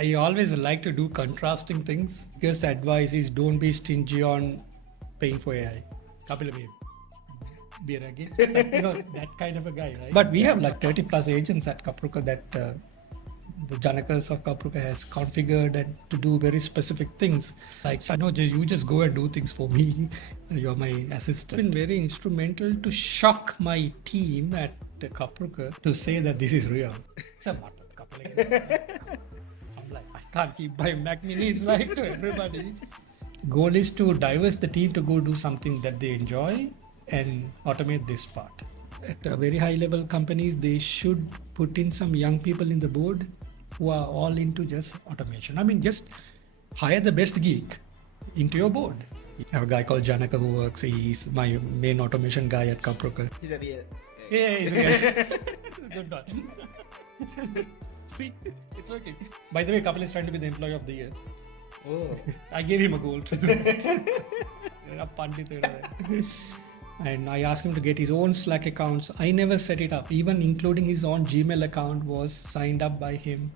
I always like to do contrasting things. Biggest advice is don't be stingy on paying for AI. Kapila beer again. That kind of a guy, right? But we have like 30 plus agents at Kapruka that the Janakas of Kapruka has configured and to do very specific things. Like, so, you just go and do things for me. You're my assistant. Been very instrumental to shock my team at Kapruka to say that this is real. It's a matter of Kapila. I'm like, I can't keep buying Mac Minis like to everybody. Goal is to diverse the team to go do something that they enjoy and automate this part. At a very high level companies, they should put in some young people in the board who are all into just automation. I mean, just hire the best geek into your board. I have a guy called Janaka who works. He's my main automation guy at Kapruka. He's a real. Yeah, he's a guy. Good one. See, it's working. By the way, Kapil is trying to be the employee of the year. Oh. I gave him a goal to do it. And I asked him to get his own Slack accounts. I never set it up. Even including his own Gmail account was signed up by him.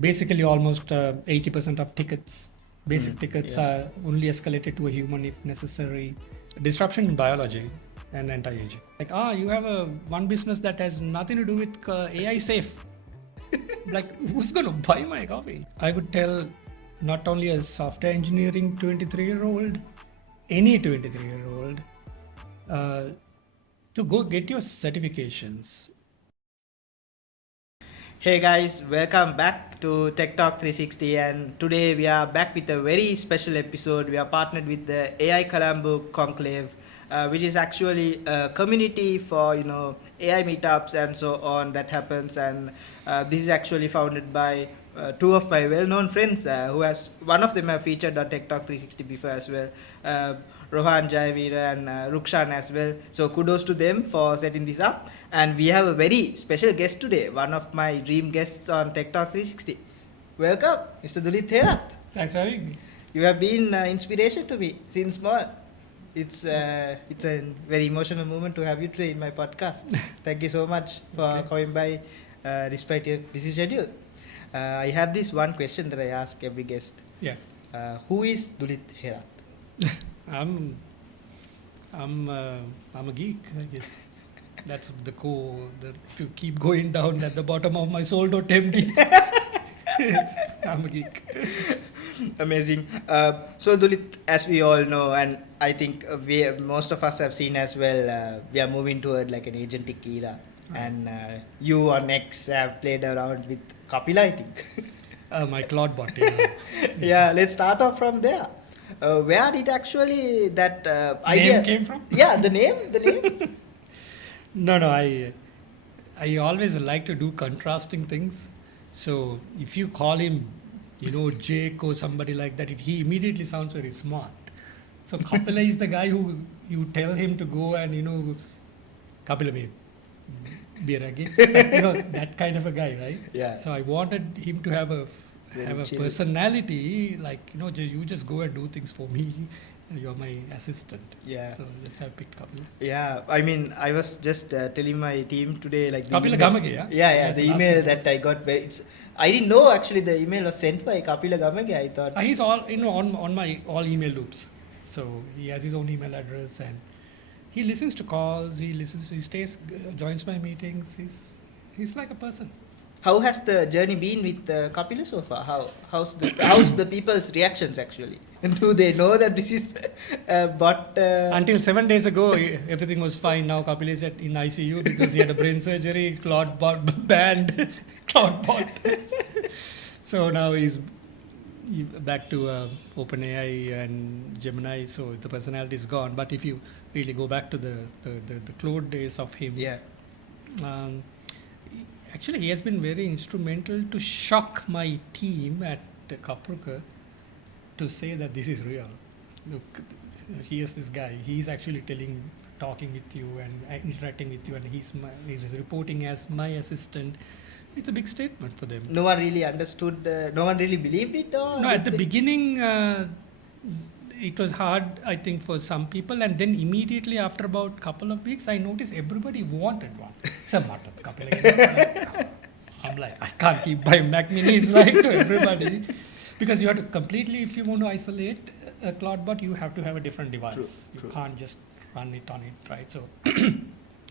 Basically, almost 80% of tickets, basic tickets are only escalated to a human if necessary. Disruption in biology and anti-aging. Like, you have one business that has nothing to do with AI safe. Like, who's going to buy my coffee? I could tell not only a software engineering 23-year-old, any 23-year-old, to go get your certifications. Hey guys, welcome back to TechTalk360, and today we are back with a very special episode. We are partnered with the AI Colombo Conclave, which is actually a community for AI meetups and so on that happens, and this is actually founded by two of my well-known friends one of them have featured on TechTalk360 before as well, Rohan Jayaweera and Rukshan as well. So kudos to them for setting this up. And we have a very special guest today, one of my dream guests on TechTalk360. Welcome, Mr. Dulith Herath. Thanks for having me. You have been inspiration to me since small. It's a very emotional moment to have you today in my podcast. Thank you so much for coming by despite your busy schedule. I have this one question that I ask every guest. Yeah. Who is Dulith Herath? I'm a geek, I guess. That's the core. If you keep going down at the bottom of my soul.md, I'm a geek. Amazing. So Dulith, as we all know, and I think most of us have seen as well, we are moving toward like an agentic era. And you on X have played around with Kapila, I think. My Claude bot. Yeah, let's start off from there. Where did actually that idea came from? Yeah, the name. No, I always like to do contrasting things. So if you call him, Jake or somebody like that, he immediately sounds very smart. So Kapila is the guy who you tell him to go and Kapila beer again. That kind of a guy, right? Yeah. So I wanted him to have a personality, like you just go and do things for me. You're my assistant. Yeah. So that's how I picked Kapila. Yeah, I mean, I was just telling my team today, like Kapila Gamage, yeah. Yeah, the email that I got. I didn't know actually the email was sent by Kapila Gamage. I thought he's all on my all email loops. So he has his own email address and he listens to calls. He stays, joins my meetings. He's like a person. How has the journey been with Kapila so far? How's the people's reactions actually? And do they know that this is bot? Until 7 days ago, everything was fine. Now Kapila is in ICU because he had a brain surgery. Claude bot banned. Claude bot. So now he's back to OpenAI and Gemini. So the personality is gone. But if you really go back to the Claude days of him, actually, he has been very instrumental to shock my team at Kapruka to say that this is real. Look, here's this guy. He's actually talking with you and interacting with you, and he's reporting as my assistant. It's a big statement for them. No one really understood. No one really believed it. No, at the beginning, it was hard, I think, for some people, and then immediately after about a couple of weeks, I noticed everybody wanted one. It's a matter. I'm I'm like, I can't keep buying Mac Minis like to everybody. Because you have to completely, if you want to isolate a CloudBot, you have to have a different device. True. You can't just run it on it, right? So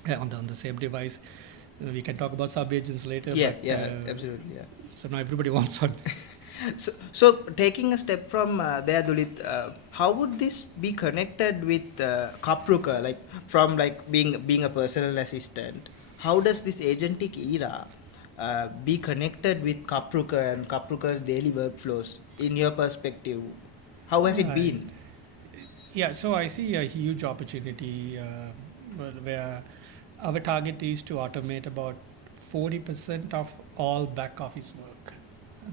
on the same device, we can talk about sub-agents later. Yeah, but, absolutely. Yeah. So now everybody wants one. So taking a step from there, Dulith, how would this be connected with Kapruka? Like from like being a personal assistant, how does this agentic era be connected with Kapruka and Kapruka's daily workflows? In your perspective, how has it been? Yeah, so I see a huge opportunity where our target is to automate about 40% of all back office work.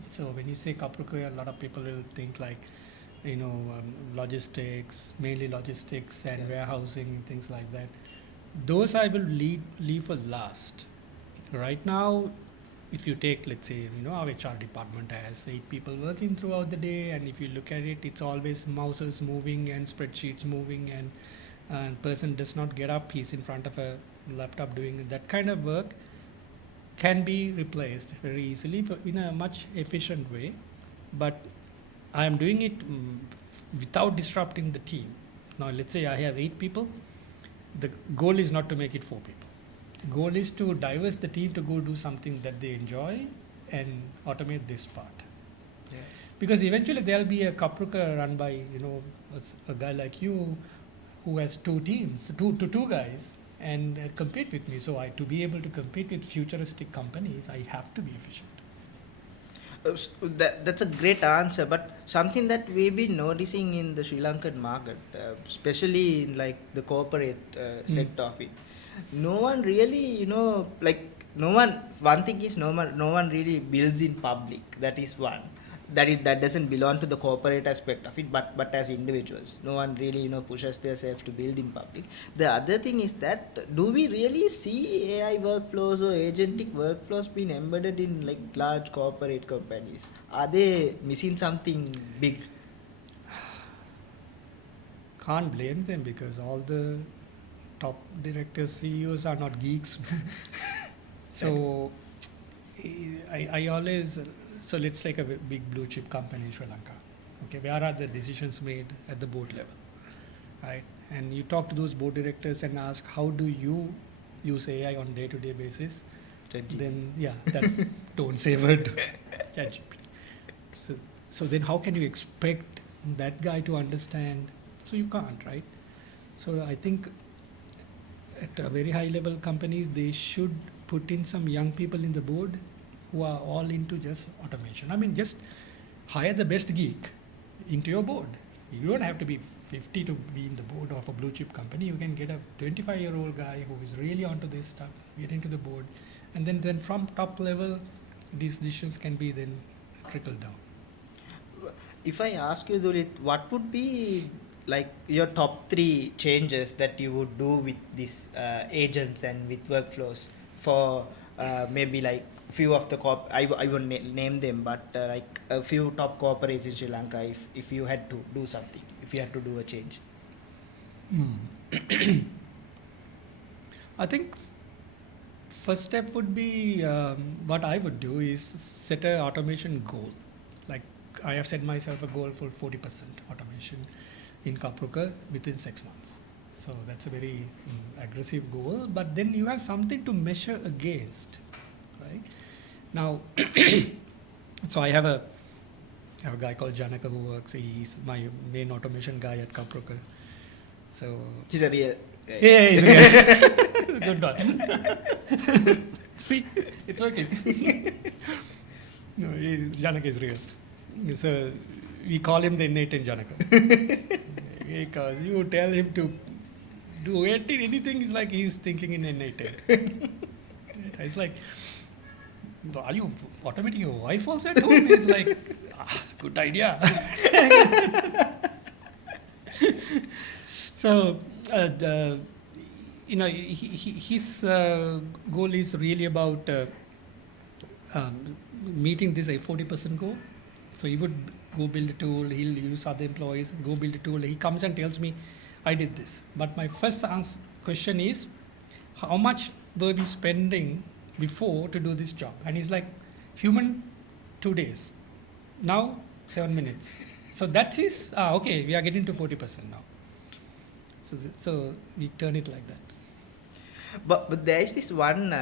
So when you say Kapruka, a lot of people will think like, logistics, mainly logistics and warehousing and things like that. Those I will leave for last. Right now, if you take, let's say, our HR department has 8 people working throughout the day, and if you look at it, it's always mouses moving and spreadsheets moving, and person does not get up, he's in front of a laptop doing that kind of work can be replaced very easily in a much efficient way. But I am doing it without disrupting the team. Now, let's say I have 8 people. The goal is not to make it 4 people. The goal is to diverse the team to go do something that they enjoy and automate this part. Yeah. Because eventually there'll be a Kapruka run by a guy like you who has 2 teams, two guys, and compete with me. So to be able to compete with futuristic companies, I have to be efficient. That's a great answer, but something that we've been noticing in the Sri Lankan market, especially in like the corporate sector of it, no one really, one thing is no one really builds in public. That is one. That doesn't belong to the corporate aspect of it, but as individuals, no one really pushes themselves to build in public. The other thing is that do we really see AI workflows or agentic workflows being embedded in like large corporate companies? Are they missing something big? Can't blame them because all the top directors, CEOs are not geeks. So I always. So let's take a big blue chip company in Sri Lanka. Okay, where are the decisions made at the board level, right? And you talk to those board directors and ask, how do you use AI on day-to-day basis? Then don't say word. So then how can you expect that guy to understand? So you can't, right? So I think at a very high level companies, they should put in some young people in the board who are all into just automation. I mean, just hire the best geek into your board. You don't have to be 50 to be in the board of a blue chip company. You can get a 25-year-old guy who is really onto this stuff, get into the board, and then from top level, these decisions can be then trickled down. If I ask you, Dulith, what would be like your top 3 changes that you would do with these agents and with workflows for maybe like few of the I won't name them, but like a few top corporates in Sri Lanka, if you had to do something, if you had to do a change? I think first step would be what I would do is set a automation goal. Like I have set myself a goal for 40% automation in Kapruka within 6 months. So that's a very aggressive goal, but then you have something to measure against, right? Now, so I have a guy called Janaka who works. He's my main automation guy at Kapruka. So He's a real. yeah, he's a good one. See, it's working. No, Janaka is real. So we call him the innate in Janaka. Because you tell him to do anything, it's like he's thinking in innate. It's like, are you automating your wife also at home? It's like, good idea. So, his goal is really about meeting this 40% goal. So he would go build a tool, he'll use other employees, go build a tool. He comes and tells me, I did this. But my first question is, how much were we spending before to do this job, and he's like, human 2 days, now 7 minutes. So that is okay. We are getting to 40% now. So we turn it like that. But there is this one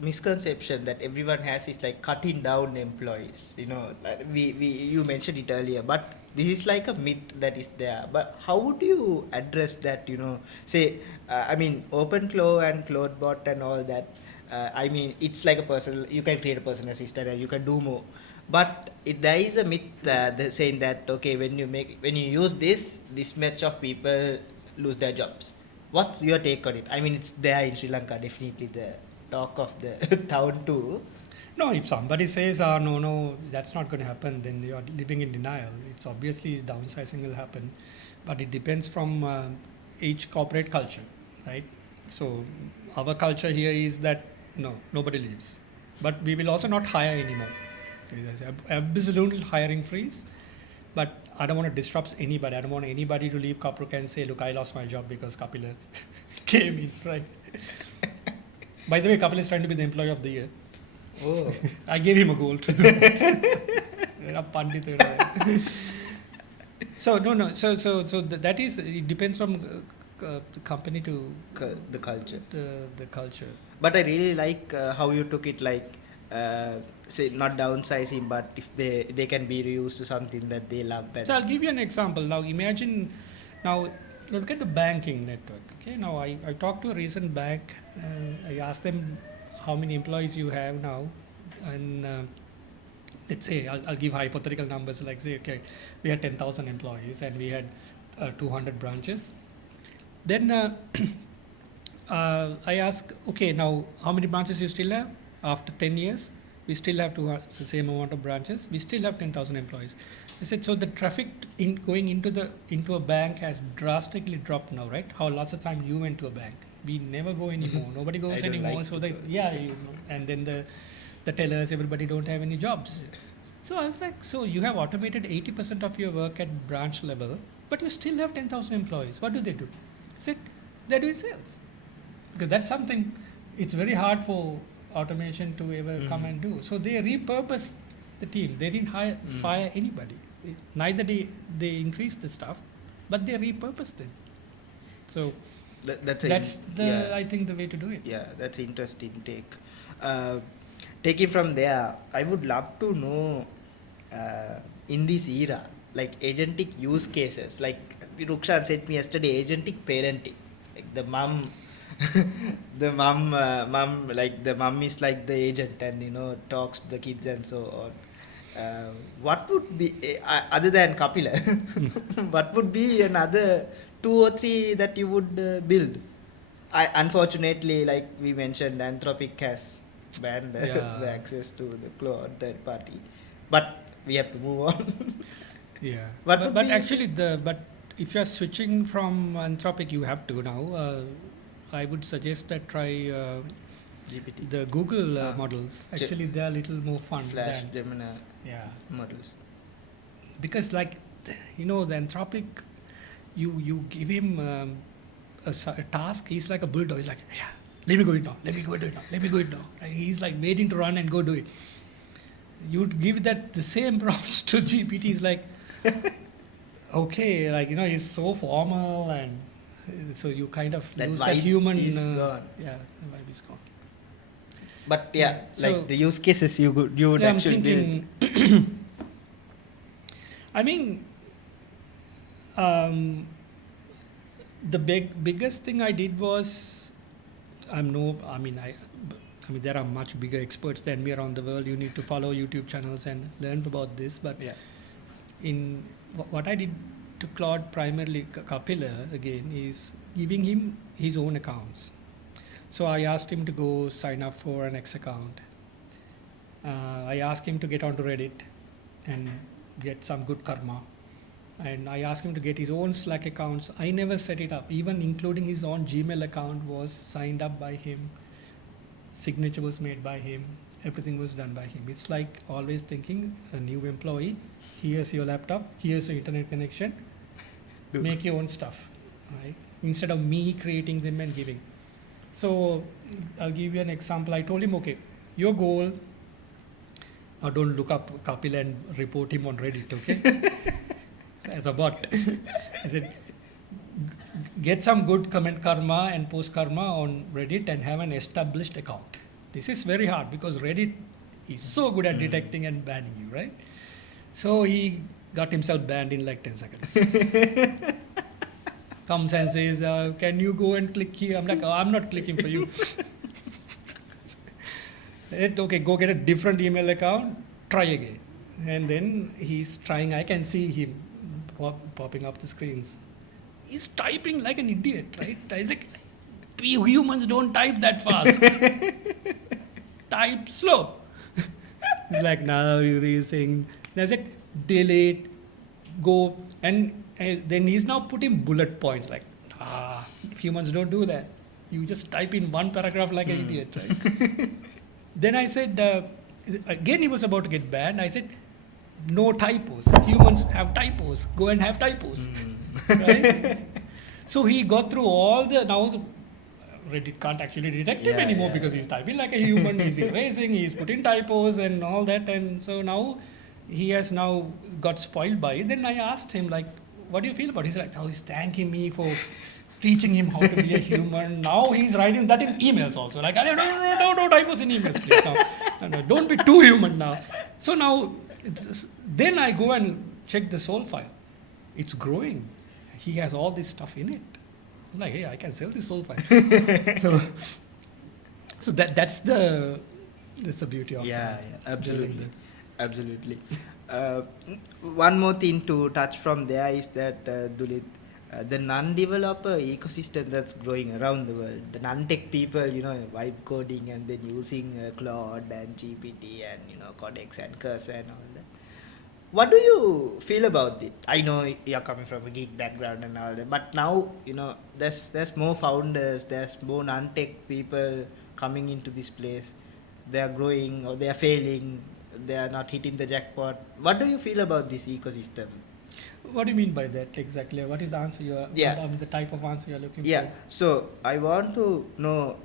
misconception that everyone has is like cutting down employees. You know, you mentioned it earlier, but this is like a myth that is there. But how would you address that? You know, say I mean, OpenClaw and CloudBot and all that. I mean, it's like a personal. You can create a personal assistant and you can do more. But there is a myth saying that okay, when you use this much of people lose their jobs. What's your take on it? I mean, it's there in Sri Lanka, definitely the talk of the town too. No, if somebody says, no, that's not going to happen, then you are living in denial. It's obviously downsizing will happen, but it depends from each corporate culture, right? So our culture here is that no, nobody leaves, but we will also not hire anymore. There's absolute hiring freeze, but I don't want to disrupt anybody. I don't want anybody to leave Kapruka and say, look, I lost my job because Kapila came in, right? By the way, Kapila is trying to be the employee of the year. Oh. I gave him a goal to do it. So, no. So that is, it depends from the company to The culture. The culture. But I really like how you took it like, say, not downsizing, but if they can be reused to something that they love. So I'll give you an example. Now imagine, now look at the banking network. Okay, now I talked to a recent bank. I asked them how many employees you have now, and let's say I'll give hypothetical numbers. Like say, okay, we had 10,000 employees and we had 200 branches. Then I ask, okay, now how many branches you still have after 10 years? We still have the same amount of branches. We still have 10,000 employees. I said, so the traffic going into a bank has drastically dropped now, right? How lots of time you went to a bank. We never go anymore. Nobody goes anymore. Like so and then the tellers, everybody don't have any jobs. So I was like, so you have automated 80% of your work at branch level, but you still have 10,000 employees. What do? I said, they're doing sales. Because that's something, it's very hard for automation to ever come and do. So they repurposed the team. They didn't fire anybody. Neither they increased the stuff, but they repurposed it. So that's I think the way to do it. Yeah, that's interesting take. Taking from there, I would love to know in this era, like agentic use cases. Like Rukshan said me yesterday, agentic parenting. Like the mom the mom is like the agent and talks to the kids and so on. What would be other than Kapila what would be another 2 or 3 that you would build? Unfortunately, like we mentioned, Anthropic has banned the access to the cloud third party, but we have to move on. Yeah, but actually but if you are switching from Anthropic, you have to now. I would suggest that try GPT. The Google models. Actually, they are a little more fun. Flash, Gemini models. Because the Anthropic, you give him a task, he's like a bulldog. He's like, yeah, let me go it now. And he's like waiting to run and go do it. You'd give that the same prompts to GPT. He's like, okay, he's so formal and. So you kind of that lose that human. Is gone. Yeah, the vibe is gone. But like the use cases you would actually I'm thinking, I mean, the biggest thing I did was, there are much bigger experts than me around the world. You need to follow YouTube channels and learn about this. But in what I did to Claude, primarily Kapila again, is giving him his own accounts. So I asked him to go sign up for an X account. I asked him to get onto Reddit and get some good karma. And I asked him to get his own Slack accounts. I never set it up, even including his own Gmail account was signed up by him. Signature was made by him. Everything was done by him. It's like always thinking a new employee, here's your laptop, here's your internet connection, make your own stuff, right? Instead of me creating them and giving. So I'll give you an example. I told him, okay, your goal. Now don't look up Kapila and report him on Reddit, okay? As a bot. I said, get some good comment karma and post karma on Reddit and have an established account. This is very hard because Reddit is so good at detecting and banning you, right? So he got himself banned in like 10 seconds. Comes and says, can you go and click here? I'm like, oh, I'm not clicking for you. Okay, go get a different email account, try again. And then he's trying, I can see him popping up the screens. He's typing like an idiot, right? I was like, we humans don't type that fast. Type slow. He's like, now you're saying, I said, delete, go, and then he's now putting bullet points like, humans don't do that. You just type in one paragraph like an idiot, right? Then I said, again he was about to get banned. I said, no typos. Humans have typos. Go and have typos. Right? So he got through all now Reddit can't actually detect him anymore because he's typing like a human, he's erasing, he's putting typos and all that. And so now he has now got spoiled by it. Then I asked him, like, what do you feel about it? He's like, oh, he's thanking me for teaching him how to be a human. Now he's writing that in emails also. Like, no typos in emails, please. No, don't be too human now. So now, then I go and check the soul file. It's growing. He has all this stuff in it. I'm like, hey, I can sell this soul file. so that's the beauty of it. Absolutely. One more thing to touch from there is that Dulith, the non-developer ecosystem that's growing around the world, the non-tech people, vibe coding and then using Claude and GPT and Codex and Cursor and all that. What do you feel about it? I know you're coming from a geek background and all that, but now there's more founders, there's more non-tech people coming into this place. They are growing or they are failing. They are not hitting the jackpot. What do you feel about this ecosystem? What do you mean by that exactly? What is the answer the type of answer you're looking for? Yeah, so I want to know,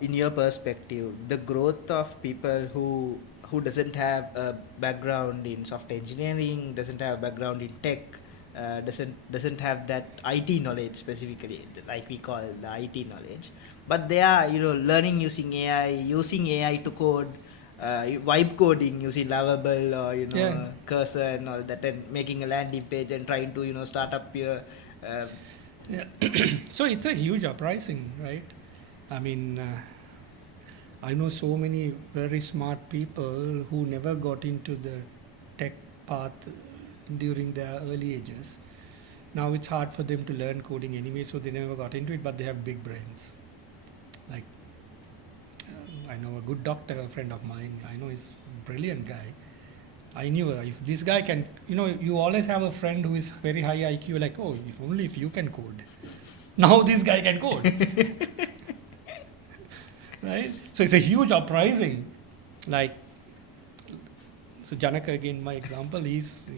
in your perspective, the growth of people who doesn't have a background in software engineering, doesn't have a background in tech, doesn't have that IT knowledge specifically, like we call the IT knowledge, but they are learning using AI to code. Vibe coding using Lovable or Cursor and all that, and making a landing page and trying to start up your So it's a huge uprising, right? I mean, I know so many very smart people who never got into the tech path during their early ages. Now it's hard for them to learn coding anyway, so they never got into it, but they have big brains. Like, I know a good doctor, a friend of mine, I know he's a brilliant guy. I knew if this guy can, you always have a friend who is very high IQ, like, oh, if you can code. Now this guy can code. Right? So it's a huge uprising. Like, so Janaka, again, my example, he's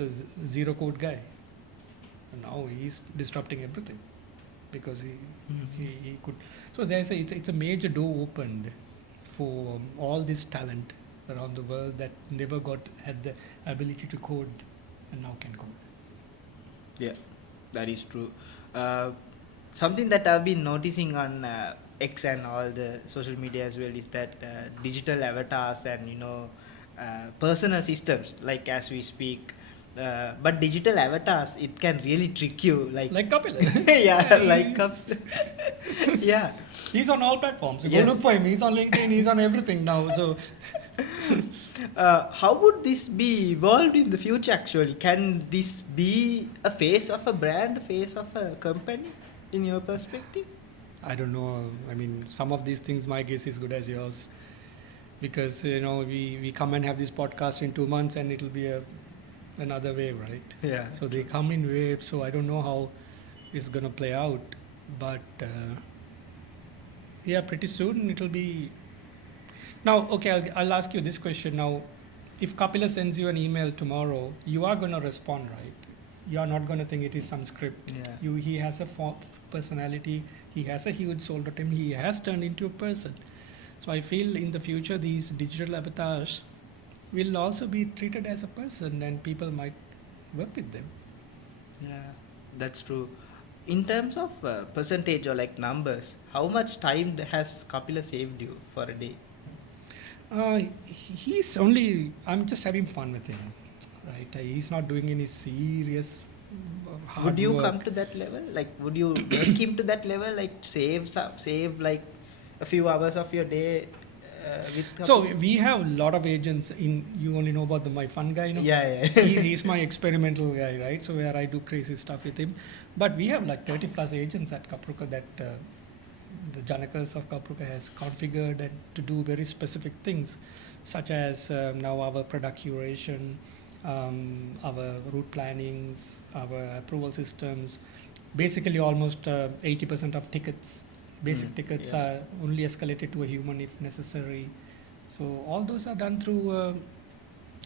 a zero code guy. And now he's disrupting everything because he could. So it's a major door opened for all this talent around the world that never had the ability to code and now can code. Yeah, that is true. Something that I've been noticing on X and all the social media as well is that digital avatars and personal systems, like as we speak. But digital avatars, it can really trick you, like Kapila. Yeah, he's on all platforms. Go look for him. He's on LinkedIn. He's on everything now. So, how would this be evolved in the future? Actually, can this be a face of a brand, a face of a company, in your perspective? I don't know. I mean, some of these things, my guess is good as yours, because we come and have this podcast in 2 months, and it'll be another wave, right? Yeah. So they come in waves. So I don't know how it's gonna play out, but pretty soon it'll be. Now, okay, I'll ask you this question now. If Kapila sends you an email tomorrow, you are gonna respond, right? you are not going to think it is some script. Yeah. He has a personality. He has a huge soul to him. He has turned into a person. So I feel in the future these digital avatars will also be treated as a person, and people might work with them. Yeah, that's true. In terms of percentage or like numbers, how much time has Kapila saved you for a day? He's only. I'm just having fun with him, right? He's not doing any serious hard Would you work. come to that level? Like, would you make him to that level? Like, save like a few hours of your day with Kapila? So we have a lot of agents in. You only know about my fun guy, Yeah. He's my experimental guy, right? So where I do crazy stuff with him. But we have like 30 plus agents at Kapruka that the Janakas of Kapruka has configured and to do very specific things, such as now our product curation, our route plannings, our approval systems. Basically, almost 80% of tickets, basic tickets, are only escalated to a human if necessary. So all those are done through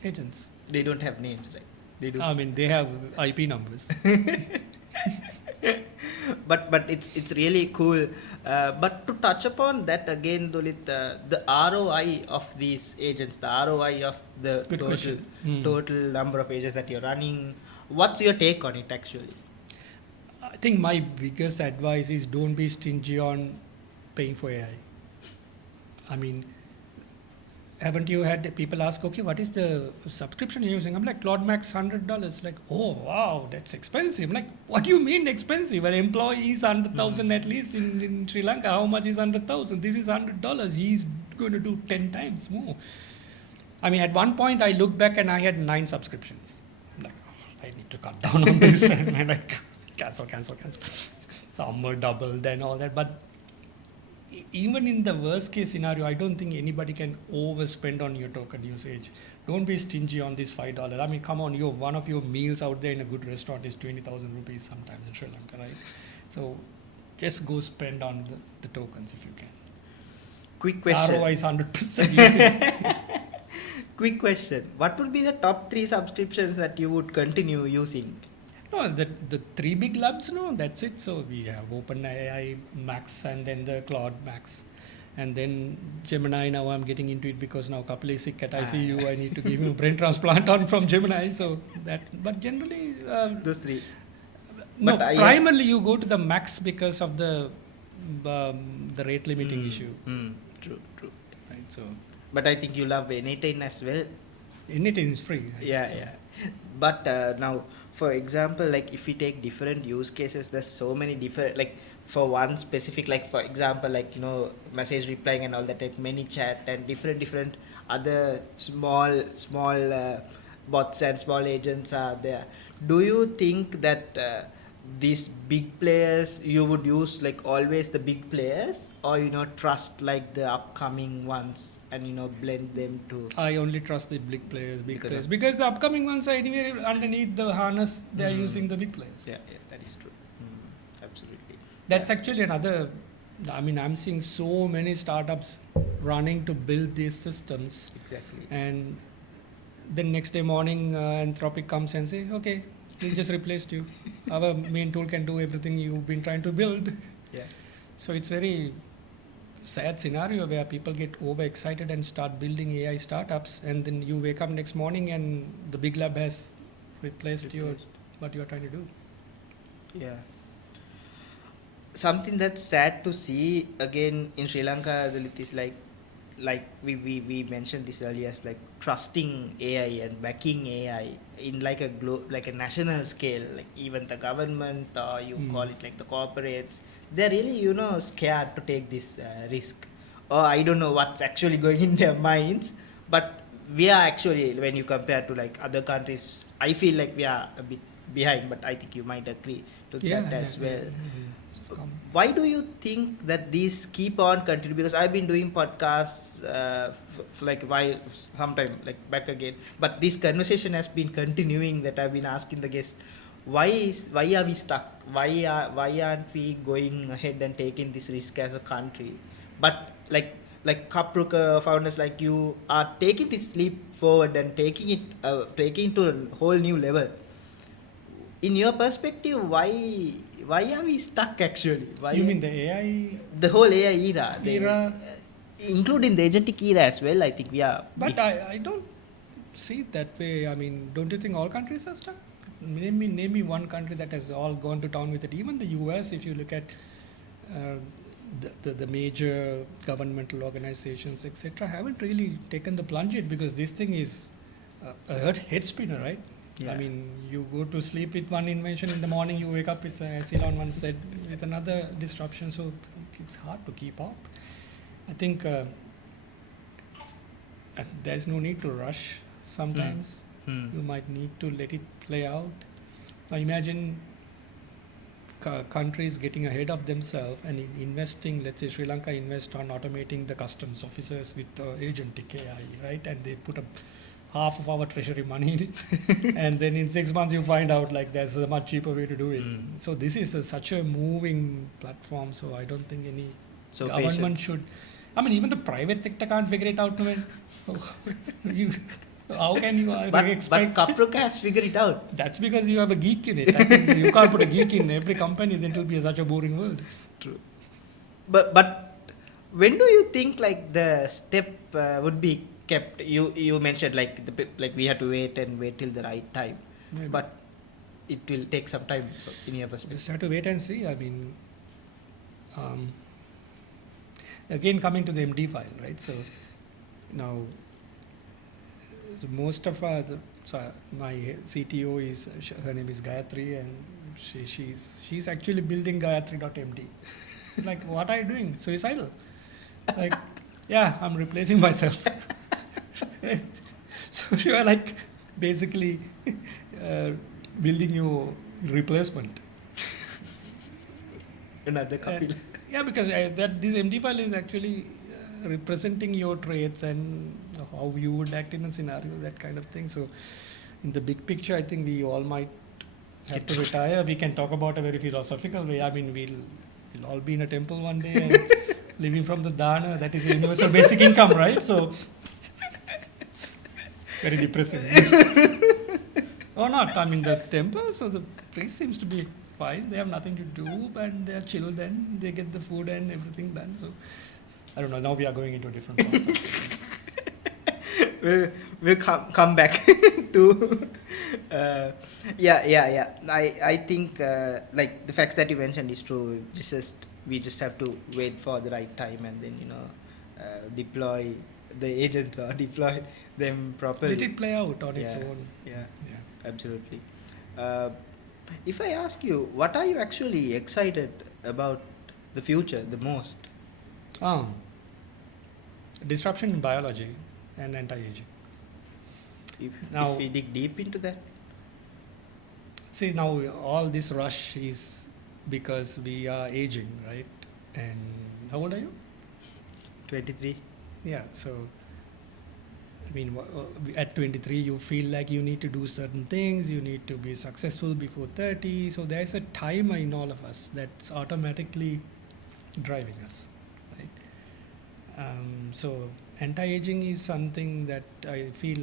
agents. They don't have names, right? They do. I mean, they have IP numbers. But it's really cool. But to touch upon that again, Dulith, the ROI of these agents, the ROI of the Good question. total number of agents that you're running, what's your take on it actually? I think my biggest advice is don't be stingy on paying for AI. I mean, haven't you had people ask, okay, what is the subscription you're using? I'm like, Claude Max $100. Like, oh wow, that's expensive. I'm like, what do you mean expensive? An employee is 100,000 at least in Sri Lanka. How much is 100,000? This is $100. He's going to do 10 times more. I mean, at one point I looked back and I had 9 subscriptions. I'm like, oh, I need to cut down on this. And I'm like, cancel. Some were doubled and all that. But even in the worst case scenario, I don't think anybody can overspend on your token usage. Don't be stingy on this $5. I mean, come on, one of your meals out there in a good restaurant is 20,000 rupees sometimes in Sri Lanka, right? So just go spend on the tokens if you can. Quick question. ROI is 100% using. Quick question. What would be the top 3 subscriptions that you would continue using? No, the 3 big labs, no, that's it. So we have OpenAI Max and then the Claude Max. And then Gemini, now I'm getting into it because now Kapila is sick at ICU. I need to give him a brain transplant on from Gemini. So that, but generally... those 3. No, primarily you go to the Max because of the rate limiting issue. True. Right, so... But I think you love N18 as well. N18 is free. Right? Yeah. But now, for example, like if we take different use cases, there's so many different, like for one specific, like for example, like, message replying and all that, like many chat and different other small bots and small agents are there. Do you think that these big players, you would use like always the big players, or trust like the upcoming ones and blend them to? I only trust the big players because the upcoming ones are anyway underneath the harness. They are using the big players. Yeah, that is true. Absolutely. That's actually another. I mean, I'm seeing so many startups running to build these systems. Exactly. And then next day morning, Anthropic comes and say, okay, we just replaced you. Our main tool can do everything you've been trying to build. Yeah. So it's very sad scenario where people get overexcited and start building AI startups, and then you wake up next morning and the big lab has replaced what you're trying to do. Yeah. Something that's sad to see again in Sri Lanka, Dulith, is like we mentioned this earlier, as like trusting AI and backing AI in like a like a national scale, like even the government, or you call it like the corporates, they're really scared to take this risk, or I don't know what's actually going in their minds, but we are actually, when you compare to like other countries, I feel like we are a bit behind, but I think you might agree to that as well. So why do you think that these keep on continuing? Because I've been doing podcasts for like a while, sometime like back again, but this conversation has been continuing, that I've been asking the guests, why are we stuck? Why aren't we going ahead and taking this risk as a country? But like Kapruka founders like you are taking this leap forward and taking it to a whole new level. in your perspective, why are we stuck actually? Why You mean the AI the whole AI era, era? including the agentic era as well? I think we are. But I don't see it that way. I mean, don't you think all countries are stuck? Name me one country that has all gone to town with it. Even the US, if you look at uh, the major governmental organizations, etc., haven't really taken the plunge yet, because this thing is a head spinner, right? Yeah. I mean, you go to sleep with one invention in the morning, you wake up with, as Elon once said, with another disruption. So it's hard to keep up. I think there's no need to rush. Sometimes you might need to let it play out. Now imagine countries getting ahead of themselves and investing. Let's say Sri Lanka invest on automating the customs officers with Agentic AI, right? And they put up half of our treasury money in it, and then in 6 months you find out like there's a much cheaper way to do it. So this is such a moving platform. So I don't think any government should. I mean, even the private sector can't figure it out. How can you expect? But Kapruka has figured it out. That's because you have a geek in it. I think you can't put a geek in every company, then it will be such a boring world. True. But when do you think like the step would be kept? You mentioned like we have to wait till the right time. Maybe. But it will take some time in your perspective. Just have to wait and see. I mean, again coming to the MD file, right? So now most of my CTO is, her name is Gayatri, and she's actually building Gayatri.md. Like, what are you doing? Suicidal? Like, yeah, I'm replacing myself. So you are like basically building your replacement. Another Kapila. Yeah, because this MD file is actually representing your traits and how you would act in a scenario, that kind of thing. So in the big picture, I think we all might have to retire. We can talk about a very philosophical way. I mean, we'll all be in a temple one day and living from the dana, that is the universal basic income, right? So very depressing. Or not. I mean, the temple, so the priest seems to be fine. They have nothing to do, and they are chill then. They get the food and everything done. So I don't know. Now we are going into a different podcast. We'll come back to yeah. I think like the facts that you mentioned is true. We just have to wait for the right time and then deploy the agents or deploy them properly. Let it play out on its own. Yeah, absolutely. If I ask you, what are you actually excited about the future the most? Disruption in biology and anti-aging. If Now, we dig deep into that. See, now all this rush is because we are aging, right? And how old are you? 23. Yeah, so I mean, at 23, you feel like you need to do certain things, you need to be successful before 30. So there's a timer in all of us that's automatically driving us, right? So anti-aging is something that I feel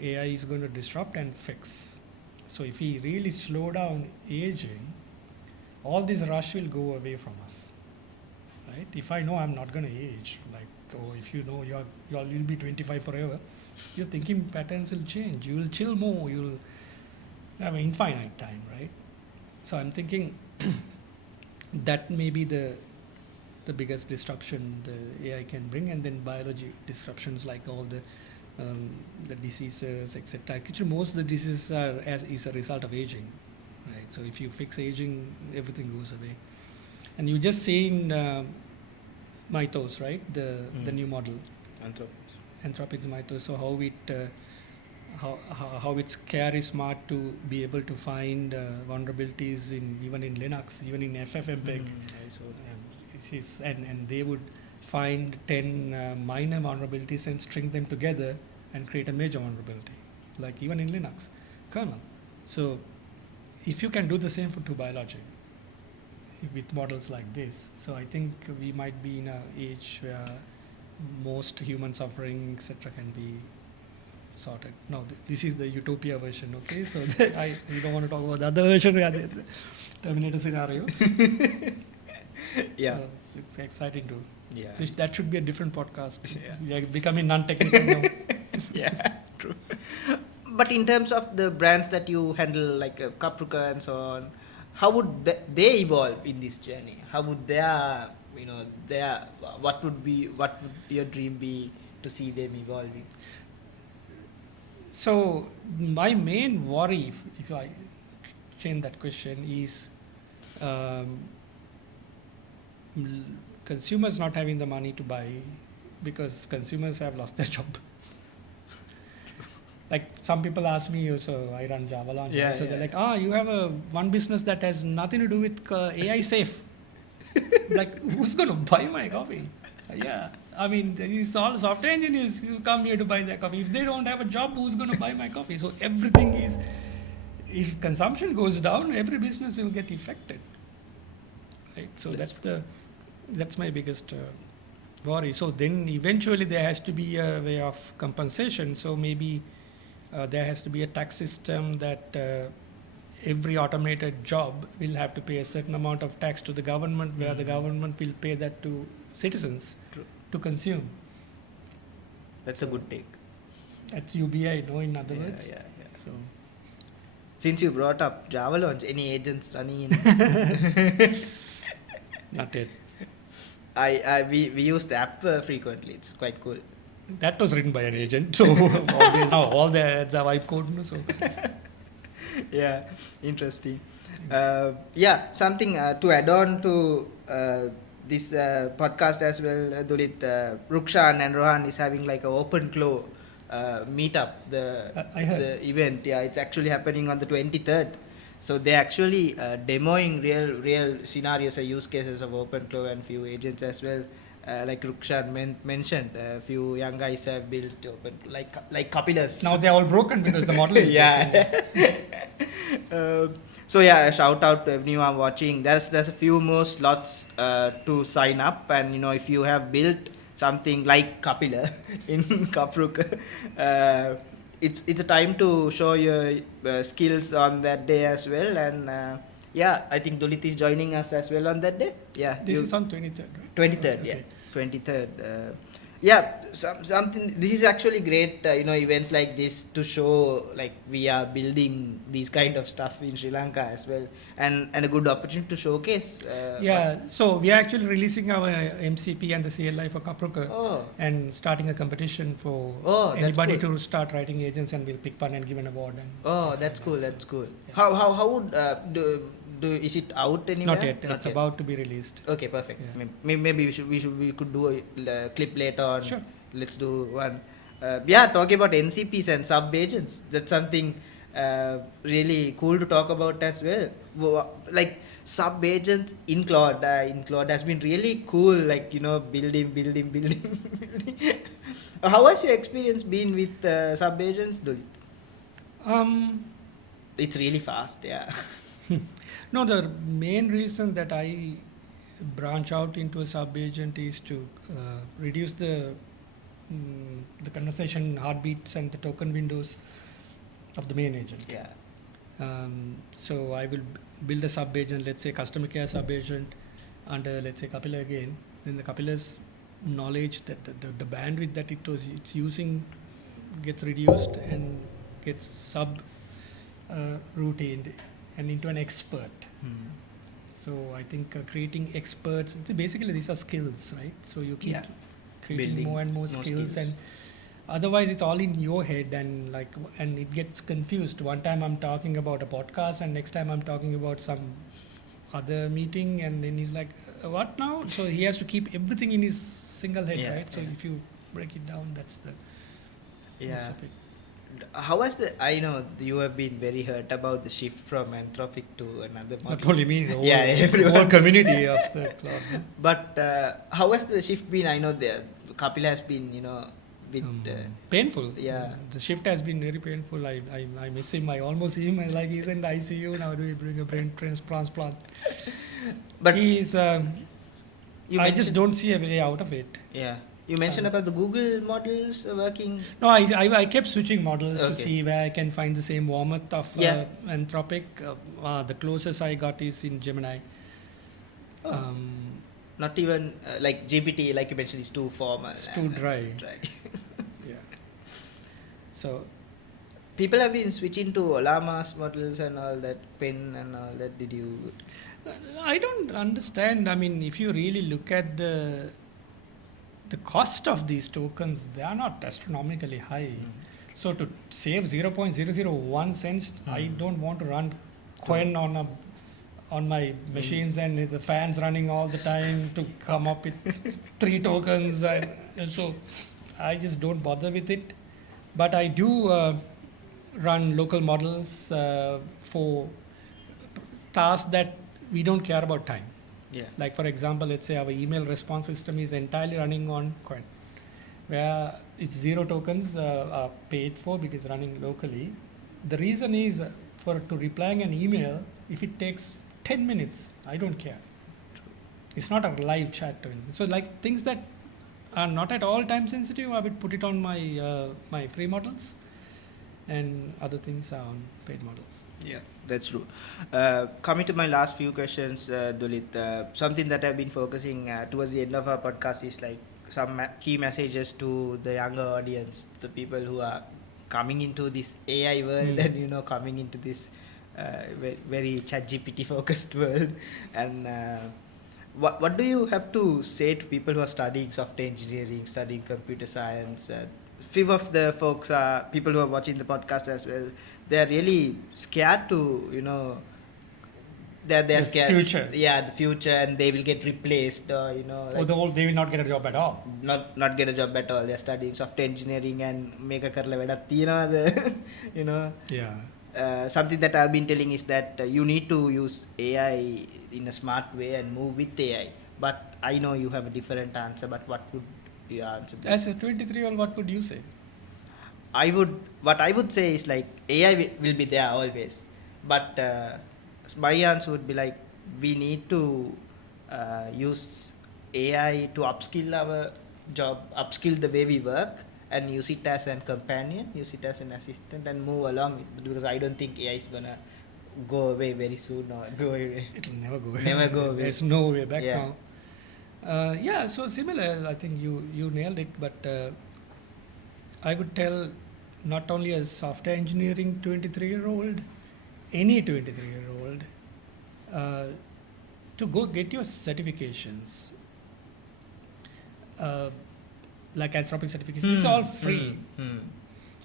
AI is going to disrupt and fix. So if we really slow down aging, all this rush will go away from us, right? If I know I'm not going to age, like, or if you know you'll be 25 forever, your thinking patterns will change. You will chill more. You'll have infinite time, right? So I'm thinking that may be the biggest disruption the AI can bring, and then biology disruptions like all the diseases, etc. Actually, most of the diseases is a result of aging, right? So if you fix aging, everything goes away. And you just seen Mythos, right? The new model, Anthropic's Mythos. So how it how it's scary smart to be able to find vulnerabilities even in Linux, even in FFmpeg. And they would find 10 minor vulnerabilities and string them together and create a major vulnerability, like even in Linux kernel. So if you can do the same to biology with models like this, so I think we might be in an age where most human suffering, etc., can be sorted. No, this is the utopia version. Okay, so we don't want to talk about the other version. Yeah, the Terminator scenario. Yeah. So it's exciting to. Yeah. That should be a different podcast. Yeah. We are becoming non-technical now. Yeah, true. But in terms of the brands that you handle, like Kapruka and so on, how would they evolve in this journey? How would what would your dream be to see them evolving? So my main worry, if I change that question, is consumers not having the money to buy because consumers have lost their job. Like some people ask me, so I run Java Launch, Yeah, right? So yeah. they're like, you have one business that has nothing to do with AI safe. Like, who's going to buy my coffee? Yeah, I mean, these all software engineers who come here to buy their coffee. If they don't have a job, who's going to buy my coffee? So everything is, if consumption goes down, every business will get affected. Right. So that's my biggest worry. So then eventually there has to be a way of compensation. So maybe there has to be a tax system that every automated job will have to pay a certain amount of tax to the government, where the government will pay that to citizens to consume. That's a good take. That's UBI, no, in other words. Yeah. So Since you brought up Java Launch, any agents running in? not yet. We use the app frequently. It's quite cool. That was written by an agent. So now all the ads are wipe code. So Yeah, interesting. Something to add on to this podcast as well. Dulith, Rukshan and Rohan is having like an open flow meetup. I heard. The event. Yeah, it's actually happening on the 23rd. So they're actually demoing real scenarios or use cases of OpenClaw and few agents as well. Like Rukshan mentioned, a few young guys have built like Kapilas. now they're all broken because the model is broken. So yeah, a shout out to everyone watching. There's a few more slots to sign up, and if you have built something like Kapila in Kapruka, it's a time to show your skills on that day as well. And I think Dulith is joining us as well on that day. Yeah, This is on 23rd, right? 23rd, Okay. yeah, 23rd. Something. This is actually great. Events like this to show like we are building these kind of stuff in Sri Lanka as well, and a good opportunity to showcase. So we are actually releasing our MCP and the CLI for Kapruka Oh, and starting a competition for that's anybody cool. to start writing agents, and we'll pick one and give an award. And Oh, things that's like cool. that. That's cool. yeah. How would is it out anywhere? Not yet. It's yet. about to be released. Okay, perfect. Yeah. Maybe we could do a clip later on. Sure. Let's do one. Talking about NCPs and sub agents. That's something really cool to talk about as well. Like sub agents in Claude. In Claude has been really cool. Like building. How has your experience been with sub agents, Dulith? It's really fast. Yeah. No, the main reason that I branch out into a sub agent is to reduce the conversation heartbeats and the token windows of the main agent. Yeah. So I will build a sub agent, let's say customer care sub agent under, let's say, Kapila again. Then the Kapila's knowledge that the bandwidth that it's using gets reduced and gets sub routed and into an expert. So I think creating experts, basically these are skills, right? So you keep creating Building more and more skills, and otherwise it's all in your head, and it gets confused. One time I'm talking about a podcast, and next time I'm talking about some other meeting, and then he's like, what now? So he has to keep everything in his single head, right? So if you break it down, that's the most of it. How was I know you have been very hurt about the shift from Anthropic to another model. Not only me, the whole, everyone. whole community of the club. But how has the shift been? I know Kapila has been, bit painful. Yeah. The shift has been very painful. I miss him. I almost see him. I like, he's in the ICU now. Do we bring a brain transplant? But he's. I just don't see a way out of it. Yeah. You mentioned about the Google models working. No, I kept switching models to Okay. see where I can find the same warmth of Yeah. Anthropic. The closest I got is in Gemini. Oh. Um, Not even like GPT, like you mentioned, is too formal. It's too dry. Yeah. So People have been switching to Olama's models and all that, pen and all that. Did you? I don't understand. I mean, if you really look at the cost of these tokens, they are not astronomically high. So to save 0.001 cents, I don't want to run coin on my machines and the fans running all the time to come up with 3 tokens, and so I just don't bother with it. But I do run local models for tasks that we don't care about time. Yeah. Like for example, let's say our email response system is entirely running on Coin, where it's 0 tokens are paid for because running locally. The reason is to replying an email, if it takes 10 minutes, I don't care. It's not a live chat or anything. So like things that are not at all time sensitive, I would put it on my my free models, and other things are on paid models. Yeah, that's true. Coming to my last few questions, Dulith, something that I've been focusing towards the end of our podcast is like some key messages to the younger audience, the people who are coming into this AI world and coming into this very ChatGPT focused world. And what do you have to say to people who are studying software engineering, studying computer science? Few of the folks are people who are watching the podcast as well. They're really scared to they're scared. Future. Yeah, the future, and they will get replaced. Like They will not get a job at all. not get a job at all. They're studying software engineering and make a karla Yeah. something that I've been telling is that you need to use AI in a smart way and move with AI. But I know you have a different answer. But what would your answer be? As a 23-year-old, what would you say? What I would say is like AI will be there always, but my answer would be like we need to use AI to upskill our job, upskill the way we work, and use it as a companion, use it as an assistant, and move along with it, because I don't think AI is gonna go away very soon or go away. It'll never go away. Never go away. There's no way back Yeah. now. Yeah, so similar. I think you nailed it. But I would tell not only a software engineering 23-year-old, any 23-year-old, to go get your certifications. Like Anthropic certification, it's all free.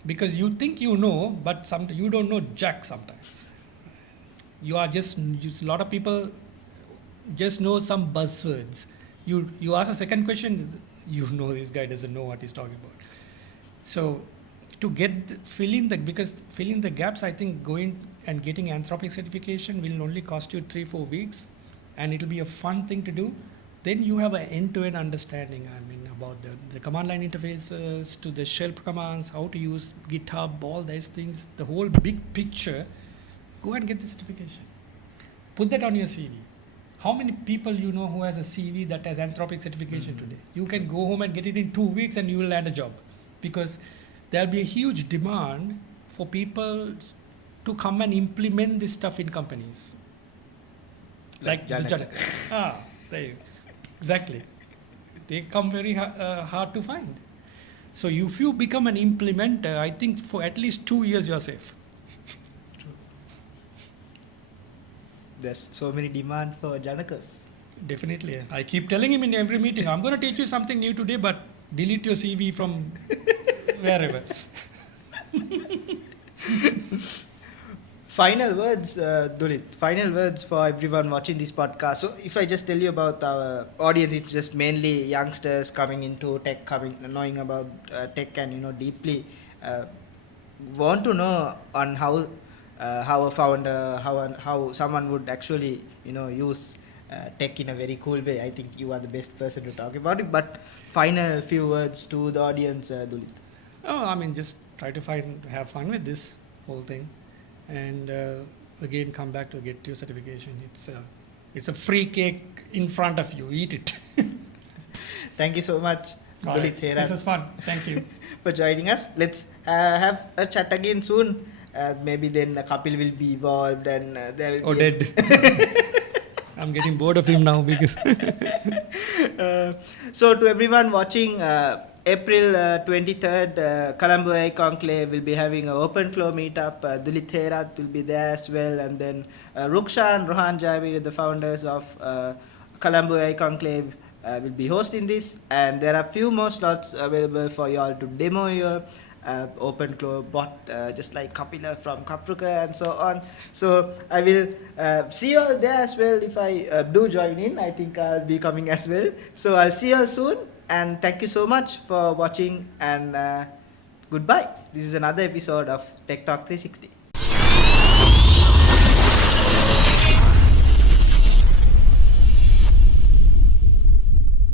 Because you think you know, but you don't know jack sometimes. You are just a lot of people just know some buzzwords. You ask a second question, this guy doesn't know what he's talking about. So to fill in the gaps, I think going and getting Anthropic certification will only cost you 3-4 weeks, and it'll be a fun thing to do. Then you have an end-to-end understanding, about the command line interfaces to the shell commands, how to use GitHub, all these things, the whole big picture. Go and get the certification. Put that on your CV. How many people you know who has a CV that has Anthropic certification today? You can go home and get it in 2 weeks and you will land a job. Because there'll be a huge demand for people to come and implement this stuff in companies. Like Janaka. Exactly. They come very hard to find. So if you become an implementer, I think for at least 2 years you're safe. There's so many demand for Janakas. Definitely. I keep telling him in every meeting, I'm going to teach you something new today, but delete your CV from wherever. Final words, Dulith. Final words for everyone watching this podcast. So, if I just tell you about our audience, it's just mainly youngsters coming into tech, knowing about tech, and deeply want to know on how a founder, how someone would actually use tech in a very cool way. I think you are the best person to talk about it. But final few words to the audience, Dulith. Just try to have fun with this whole thing. And again, come back to get your certification. It's a free cake in front of you. Eat it. Thank you so much, All Dulith right. Herath, This was fun. Thank you. for joining us. Let's have a chat again soon. Maybe then Kapil will be evolved and there will Oh, be dead. I'm getting bored of him now because. So to everyone watching, April 23rd, Colombo AI Conclave will be having an open flow meetup. Dulith Herath will be there as well, and then Rukshan, Rohan Jayaweera, the founders of Colombo AI Conclave, will be hosting this, and there are few more slots available for you all to demo your open flow bot, just like Kapila from Kapruka and so on. So I will see you all there as well. If I do join in, I think I'll be coming as well. So I'll see you all soon, and thank you so much for watching, and goodbye. This is another episode of Tech Talk 360.